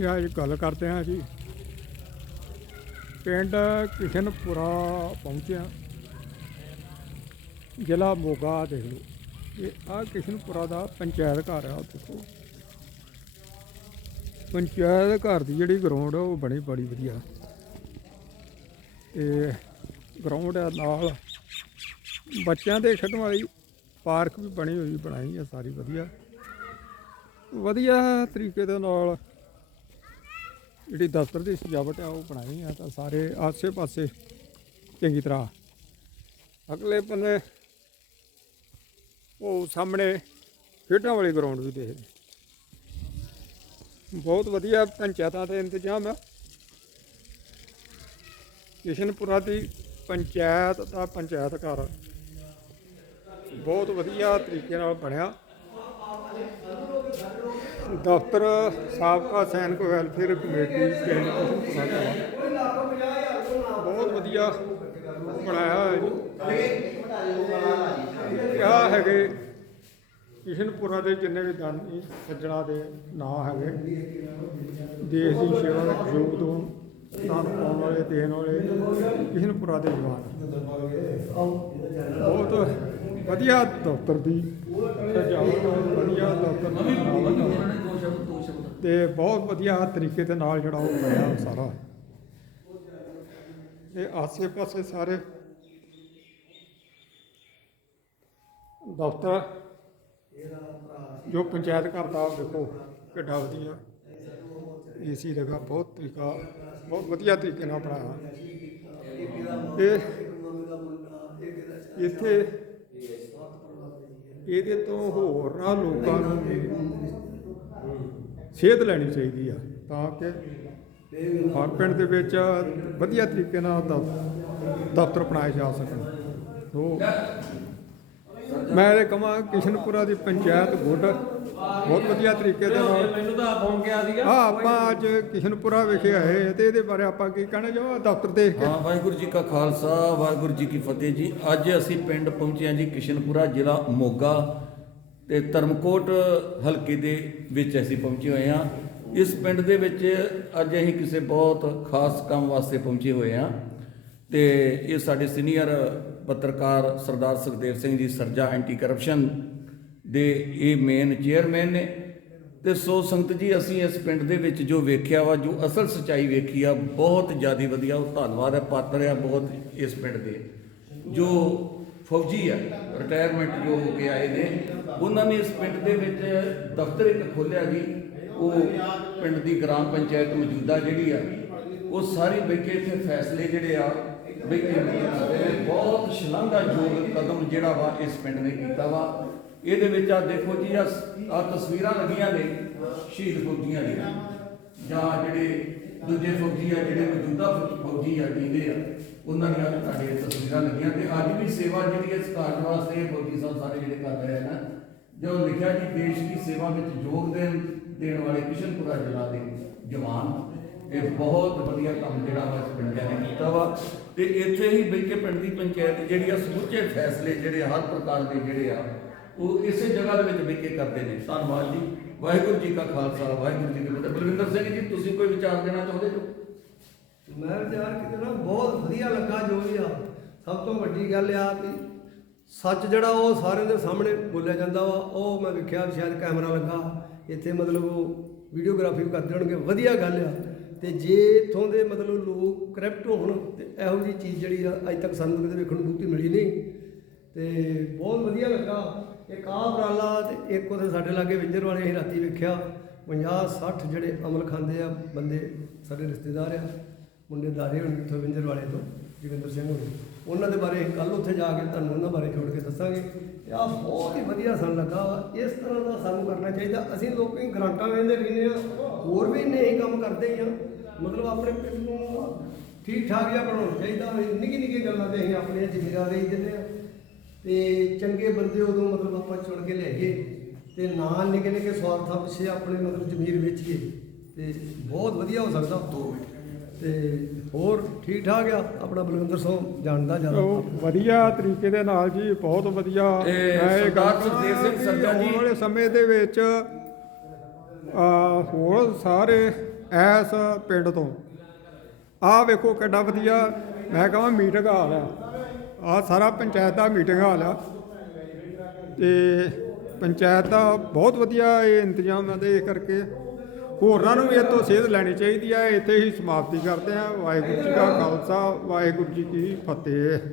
ਇਹ ਅੱਜ ਗੱਲ ਕਰਦੇ ਹਾਂ ਜੀ। ਪਿੰਡ ਕਿਸ਼ਨਪੁਰਾ ਪਹੁੰਚਿਆ। ਜ਼ਿਲ੍ਹਾ ਮੋਗਾ ਦੇਖ ਲਓ। ਇਹ ਆ ਕਿਸ਼ਨਪੁਰਾ ਦਾ ਪੰਚਾਇਤ ਘਰ ਆ ਦੇਖੋ ਪੰਚਾਇਤ ਘਰ ਦੀ ਜਿਹੜੀ ਗਰਾਊਂਡ ਉਹ ਬਣੀ ਬੜੀ ਵਧੀਆ। ਤੇ ਗਰਾਊਂਡ ਆ ਨਾਲ ਬੱਚਿਆਂ ਦੇ ਖੇਡਣ ਵਾਲੀ ਪਾਰਕ ਵੀ ਬਣੀ ਹੋਈ, ਬਣਾਈ ਆ ਸਾਰੀ ਵਧੀਆ। ਵਧੀਆ ਤਰੀਕੇ ਦੇ ਨਾਲ ਜਿਹੜੀ ਦਫ਼ਤਰ ਦੀ ਸਜਾਵਟ ਆ, ਉਹ ਬਣਾਈ ਆ ਤਾਂ ਸਾਰੇ ਆਸੇ-ਪਾਸੇ ਚੰਗੀ ਤਰ੍ਹਾਂ। ਅਗਲੇ ਬੰਨੇ ਉਹ ਸਾਹਮਣੇ ਖੇਡਾਂ ਵਾਲੀ ਗਰਾਊਂਡ ਵੀ ਦੇਖਦੇ। ਬਹੁਤ ਵਧੀਆ ਪੰਚਾਇਤਾਂ ਦਾ ਇੰਤਜ਼ਾਮ ਆ। ਕਿਸ਼ਨਪੁਰਾ ਦੀ ਪੰਚਾਇਤ ਦਾ ਪੰਚਾਇਤ ਘਰ ਬਹੁਤ ਵਧੀਆ ਤਰੀਕੇ ਨਾਲ ਬਣਿਆ। ਦਫ਼ਤਰ ਸਾਬਕਾ ਸੈਨਿਕ ਵੈਲਫੇਅਰ ਕਮੇਟੀ ਪਿੰਡ ਕਿਸ਼ਨਪੁਰਾ ਦਾ ਬਹੁਤ ਵਧੀਆ ਬਣਾਇਆ ਹੋਇਆ ਜੀ। ਕਿਹਾ ਹੈਗੇ ਕਿਸ਼ਨਪੁਰਾ ਦੇ ਜਿੰਨੇ ਵੀ ਦਾਨੀ ਸੱਜਣਾ ਦੇ ਨਾਂ ਹੈਗੇ, ਦੇਸ਼ ਦੀ ਸੇਵਾ ਵਿੱਚ ਯੋਗਦਾਨ ਦਾਨ ਪਾਉਣ ਵਾਲੇ, ਦੇਣ ਵਾਲੇ ਕਿਸ਼ਨਪੁਰਾ ਦੇ ਜਵਾਨ। ਬਹੁਤ ਵਧੀਆ ਦਫ਼ਤਰ ਦੀ ਸਜਾਵਟ ਵਧੀਆ ਦਫ਼ਤਰ ਦੀ ਤੇ ਬਹੁਤ ਵਧੀਆ ਤਰੀਕੇ ਦੇ ਨਾਲ ਜਿਹੜਾ ਉਹ ਬਣਿਆ ਸਾਰਾ। ਇਹ ਆਸੇ-ਪਾਸੇ ਸਾਰੇ ਦਫ਼ਤਰ ਜੋ ਪੰਚਾਇਤ ਘਰ ਦਾ, ਦੇਖੋ ਕਿੱਡਾ ਵਧੀਆ ਏਸੀ ਲਗਾ ਬਹੁਤ ਤਰੀਕਾ, ਬਹੁਤ ਵਧੀਆ ਤਰੀਕੇ ਨਾਲ ਬਣਾਇਆ। ਇਹ ਇੱਥੇ ਇਹਦੇ ਤੋਂ ਹੋਰ ਨਾ ਲੋਕਾਂ ਨੂੰ ਸੇਧ ਲੈਣੀ ਚਾਹੀਦੀ ਆ ਤਾਂ ਕਿ ਹਰ ਪਿੰਡ ਦੇ ਵਿੱਚ ਵਧੀਆ ਤਰੀਕੇ ਨਾਲ ਦਫ਼- ਦਫ਼ਤਰ ਬਣਾਏ ਜਾ ਸਕਣ। ਸੋ ਮੈਂ ਇਹ ਕਹਾਂ ਕਿਸ਼ਨਪੁਰਾ ਦੀ ਪੰਚਾਇਤ ਗੁੱਡ ਬਹੁਤ ਵਧੀਆ ਤਰੀਕੇ ਦੇ ਨਾਲ ਮੈਨੂੰ ਤਾਂ ਫੋਨ ਗਿਆ ਸੀਗਾ। ਆ ਆਪਾਂ ਅੱਜ ਕਿਸ਼ਨਪੁਰਾ ਵਿਖੇ ਆਏ ਤੇ ਇਹਦੇ ਬਾਰੇ ਆਪਾਂ ਕੀ ਕਹਿਣਾ ਚਾਹਾਂ ਦਫ਼ਤਰ ਦੇਖ ਕੇ। ਹਾਂ ਵਾਹਿਗੁਰੂ ਜੀ ਕਾ ਖਾਲਸਾ ਵਾਹਿਗੁਰੂ ਜੀ ਕੀ ਫਤਿਹ ਜੀ। ਅੱਜ ਅਸੀਂ ਪਿੰਡ ਪਹੁੰਚੇ ਹਾਂ ਜੀ ਕਿਸ਼ਨਪੁਰਾ ਜ਼ਿਲ੍ਹਾ ਮੋਗਾ। ਤੇ ਧਰਮਕੋਟ ਹਲਕੇ ਦੇ ਵਿੱਚ ਅਸੀਂ ਪਹੁੰਚੇ ਹੋਏ ਹਾਂ। ਇਸ ਪਿੰਡ ਦੇ ਵਿੱਚ ਅੱਜ ਅਸੀਂ ਕਿਸੇ ਬਹੁਤ ਖਾਸ ਕੰਮ ਵਾਸਤੇ ਪਹੁੰਚੇ ਹੋਏ ਹਾਂ ਤੇ ਇਹ ਸਾਡੇ ਸੀਨੀਅਰ ਪੱਤਰਕਾਰ ਸਰਦਾਰ ਸੁਖਦੇਵ ਸਿੰਘ ਜੀ ਸਰਜਾ ਐਂਟੀ ਕਰਪਸ਼ਨ ਦੇ ਇਹ ਮੇਨ ਚੇਅਰਮੈਨ ਨੇ। ਤੇ ਸੋ ਸੰਗਤ ਜੀ, ਅਸੀਂ ਇਸ ਪਿੰਡ ਦੇ ਵਿੱਚ ਜੋ ਵੇਖਿਆ ਵਾ, ਜੋ ਅਸਲ ਸਚਾਈ ਵੇਖੀ ਆ, ਬਹੁਤ ਜ਼ਿਆਦਾ ਵਧੀਆ। ਉਹ ਧੰਨਵਾਦ ਹੈ, ਪਾਤਰ ਆ ਬਹੁਤ ਇਸ ਪਿੰਡ ਦੇ। ਜੋ ਫੌਜੀ ਆ ਰਿਟਾਇਰਮੈਂਟ ਜੋ ਹੋ ਕੇ ਆਏ ਨੇ, ਉਹਨਾਂ ਨੇ ਇਸ ਪਿੰਡ ਦੇ ਵਿੱਚ ਦਫ਼ਤਰ ਇੱਕ ਖੋਲ੍ਹਿਆ ਜੀ। ਉਹ ਪਿੰਡ ਦੀ ਗ੍ਰਾਮ ਪੰਚਾਇਤ ਮੌਜੂਦਾ ਜਿਹੜੀ ਆ, ਉਹ ਸਾਰੀ ਬੈਠੇ ਇੱਥੇ ਫੈਸਲੇ ਜਿਹੜੇ ਆ, ਬੈਠੇ ਨੇ ਬਹੁਤ ਸ਼ਲਾਘਾਯੋਗ ਕਦਮ ਜਿਹੜਾ ਵਾ ਇਸ ਪਿੰਡ ਨੇ ਕੀਤਾ ਵਾ। ਇਹਦੇ ਵਿੱਚ ਆ ਦੇਖੋ ਜੀ ਆ ਆ ਤਸਵੀਰਾਂ ਲੱਗੀਆਂ ਨੇ ਸ਼ਹੀਦ ਫੌਜੀਆਂ ਦੀਆਂ। ਜਾਂ ਜਿਹੜੇ ਦੂਜੇ ਫੌਜੀ ਆ ਜਿਹੜੇ ਮੌਜੂਦਾ ਫੌਜੀ ਆ ਜੀਂਦੇ ਆ, ਉਹਨਾਂ ਦੀਆਂ ਤੁਹਾਡੇ ਤਸਵੀਰਾਂ ਲੱਗੀਆਂ ਤੇ ਅੱਜ ਵੀ ਸੇਵਾ ਜਿਹੜੀ ਇਸ ਕਾਰਜ ਵਾਸਤੇ ਫੌਜੀ ਸਾਹਿਬ ਸਾਰੇ ਜਿਹੜੇ ਕਰ ਰਹੇ ਆ ਜੋ ਲਿਖਿਆ ਜੀ, ਦੇਸ਼ ਦੀ ਸੇਵਾ ਵਿੱਚ ਯੋਗਦਾਨ ਦੇਣ ਵਾਲੇ ਕਿਸ਼ਨਪੁਰਾ ਜ਼ਿਲ੍ਹਾ ਦੇ ਜਵਾਨ। ਇਹ ਬਹੁਤ ਵਧੀਆ ਕੰਮ ਜਿਹੜਾ ਵਾ ਇਸ ਪਿੰਡਿਆਂ ਨੇ ਕੀਤਾ ਵਾ। ਤੇ ਇੱਥੇ ਹੀ ਬਈ ਪਿੰਡ ਦੀ ਪੰਚਾਇਤ ਜਿਹੜੀ ਆ, ਸਮੁੱਚੇ ਫੈਸਲੇ ਜਿਹੜੇ ਹਰ ਪ੍ਰਕਾਰ ਦੇ ਜਿਹੜੇ ਆ, ਉਹ ਇਸੇ ਜਗ੍ਹਾ ਦੇ ਵਿੱਚ ਬਹਿ ਕਰਦੇ ਨੇ। ਧੰਨਵਾਦ ਜੀ। ਵਾਹਿਗੁਰੂ ਜੀ ਕਾ ਖਾਲਸਾ, ਵਾਹਿਗੁਰੂ ਜੀ ਕੀ ਫਤਿਹ। ਬਲਵਿੰਦਰ ਸਿੰਘ ਜੀ, ਤੁਸੀਂ ਕੋਈ ਵਿਚਾਰ ਦੇਣਾ ਚਾਹੁੰਦੇ ਹੋ ਮੈਂ ਵਿਚਾਰ ਕਿਤੇ ਨਾ, ਬਹੁਤ ਵਧੀਆ ਲੱਗਾ ਜੋ ਵੀ ਆ। ਸਭ ਤੋਂ ਵੱਡੀ ਗੱਲ ਆ ਵੀ ਸੱਚ ਜਿਹੜਾ ਉਹ ਸਾਰਿਆਂ ਦੇ ਸਾਹਮਣੇ ਬੋਲਿਆ ਜਾਂਦਾ ਵਾ, ਉਹ ਮੈਂ ਵੇਖਿਆ ਸ਼ਾਇਦ ਕੈਮਰਾ ਲੱਗਾ। ਇੱਥੇ ਮਤਲਬ ਉਹ ਵੀਡੀਓਗ੍ਰਾਫੀ ਕਰਦੇ ਹੋਣਗੇ, ਵਧੀਆ ਗੱਲ ਆ। ਤੇ ਜੇ ਇਥੋਂ ਦੇ ਮਤਲਬ ਲੋਕ ਕਰੈਕਟ ਹੋਣ ਤੇ ਇਹੋ ਜਿਹੀ ਚੀਜ਼ ਜਿਹੜੀ ਆ, ਅੱਜ ਤੱਕ ਸਾਨੂੰ ਕਿਤੇ ਵੇਖਣ ਨੂੰ ਬਹੁਤੀ ਮਿਲੀ ਨਹੀਂ। ਤੇ ਬਹੁਤ ਵਧੀਆ ਲੱਗਾ। ਇੱਕ ਆਹ ਉਪਰਾਲਾ ਤੇ ਇੱਕ ਉਹਦੇ ਸਾਡੇ ਲਾਗੇ ਵਿੰਜਰ ਵਾਲੇ ਅਸੀਂ ਰਾਤੀ ਵੇਖਿਆ। 50 60 ਜਿਹੜੇ ਅਮਲ ਖਾਂਦੇ ਆ ਬੰਦੇ, ਸਾਡੇ ਰਿਸ਼ਤੇਦਾਰ ਆ, ਮੁੰਡੇ ਦਾਰੇ ਹੋਣ ਕਿਥੋਂ ਵਿੰਜਰ ਵਾਲੇ ਤੋਂ, ਜੋਗਿੰਦਰ ਸਿੰਘ ਹੋਣੀ। ਉਹਨਾਂ ਦੇ ਬਾਰੇ ਕੱਲ ਉੱਥੇ ਜਾ ਕੇ ਤੁਹਾਨੂੰ ਉਹਨਾਂ ਬਾਰੇ ਜੋੜ ਕੇ ਦੱਸਾਂਗੇ। ਤੇ ਆਹ ਬਹੁਤ ਹੀ ਵਧੀਆ ਸਾਨੂੰ ਲੱਗਾ। ਵਾ ਇਸ ਤਰ੍ਹਾਂ ਦਾ ਸਾਨੂੰ ਕਰਨਾ ਚਾਹੀਦਾ। ਅਸੀਂ ਲੋਕੀ ਗਰਾਂਟਾਂ ਲੈਂਦੇ ਰਹਿੰਦੇ ਆ। ਹੋਰ ਵੀ ਇੰਨੇ ਹੀ ਕੰਮ ਕਰਦੇ ਹੀ ਆ। ਮਤਲਬ ਆਪਣੇ ਪਿੰਡ ਨੂੰ ਠੀਕ ਠਾਕ ਜਿਹਾ ਬਣਾਉਣਾ ਚਾਹੀਦਾ। ਨਿੱਕੀ ਨਿੱਕੀ ਗੱਲਾਂ ਤੇ ਅਸੀਂ ਆਪਣੀਆਂ ਜ਼ਿੰਮੇਵਾਰੀ ਦਿੰਦੇ ਆ। ਤੇ ਚੰਗੇ ਬੰਦੇ ਉਦੋਂ ਮਤਲਬ ਆਪਾਂ ਚੁਣ ਕੇ ਲਿਆਈਏ ਤੇ ਨਾ ਨਿੱਕੇ ਨਿੱਕੇ ਸਵਾਰਥਾਂ ਪਿੱਛੇ ਆਪਣੇ ਮਤਲਬ ਜ਼ਮੀਰ ਵੇਚੀਏ ਤੇ ਬਹੁਤ ਵਧੀਆ ਹੋ ਸਕਦਾ। ਤੇ ਹੋਰ ਠੀਕ ਠਾਕ ਆ ਆਪਣਾ ਬਲਵਿੰਦਰ ਸਿੰਘ ਜਾਣਦਾ ਜ਼ਿਆਦਾ। ਵਧੀਆ ਤਰੀਕੇ ਦੇ ਨਾਲ ਜੀ ਬਹੁਤ ਵਧੀਆ। ਇਹ ਸਰਦਾਰ ਗੱਲ ਸੁਖਦੇਵ ਸਿੰਘ ਸਰਜਾ ਜੀ। ਵਾਲੇ ਸਮੇਂ ਦੇ ਵਿੱਚ ਆ ਹੋਰ ਸਾਰੇ ਐਸ ਪਿੰਡ ਤੋਂ। ਆਹ ਵੇਖੋ ਕਿੱਡਾ ਵਧੀਆ ਮੈਂ ਕਹਾਂ ਮੀਟਿੰਗ ਆ ਆ ਸਾਰਾ ਪੰਚਾਇਤ ਦਾ ਮੀਟਿੰਗ ਹਾਲ ਆ। ਤੇ ਪੰਚਾਇਤ ਦਾ ਬਹੁਤ ਵਧੀਆ ਇਹ ਇੰਤਜ਼ਾਮ ਹੈ ਤੇ ਇਹ ਕਰਕੇ। ਹੋਰਨਾਂ ਨੂੰ ਵੀ ਇਹ ਤੋਂ ਸੇਧ ਲੈਣੀ ਚਾਹੀਦੀ ਹੈ ਇੱਥੇ ਹੀ ਸਮਾਪਤੀ ਕਰਦੇ ਹਾਂ ਵਾਹਿਗੁਰੂ ਜੀ ਕਾ ਖਾਲਸਾ, ਵਾਹਿਗੁਰੂ ਜੀ ਕੀ ਫਤਿਹ।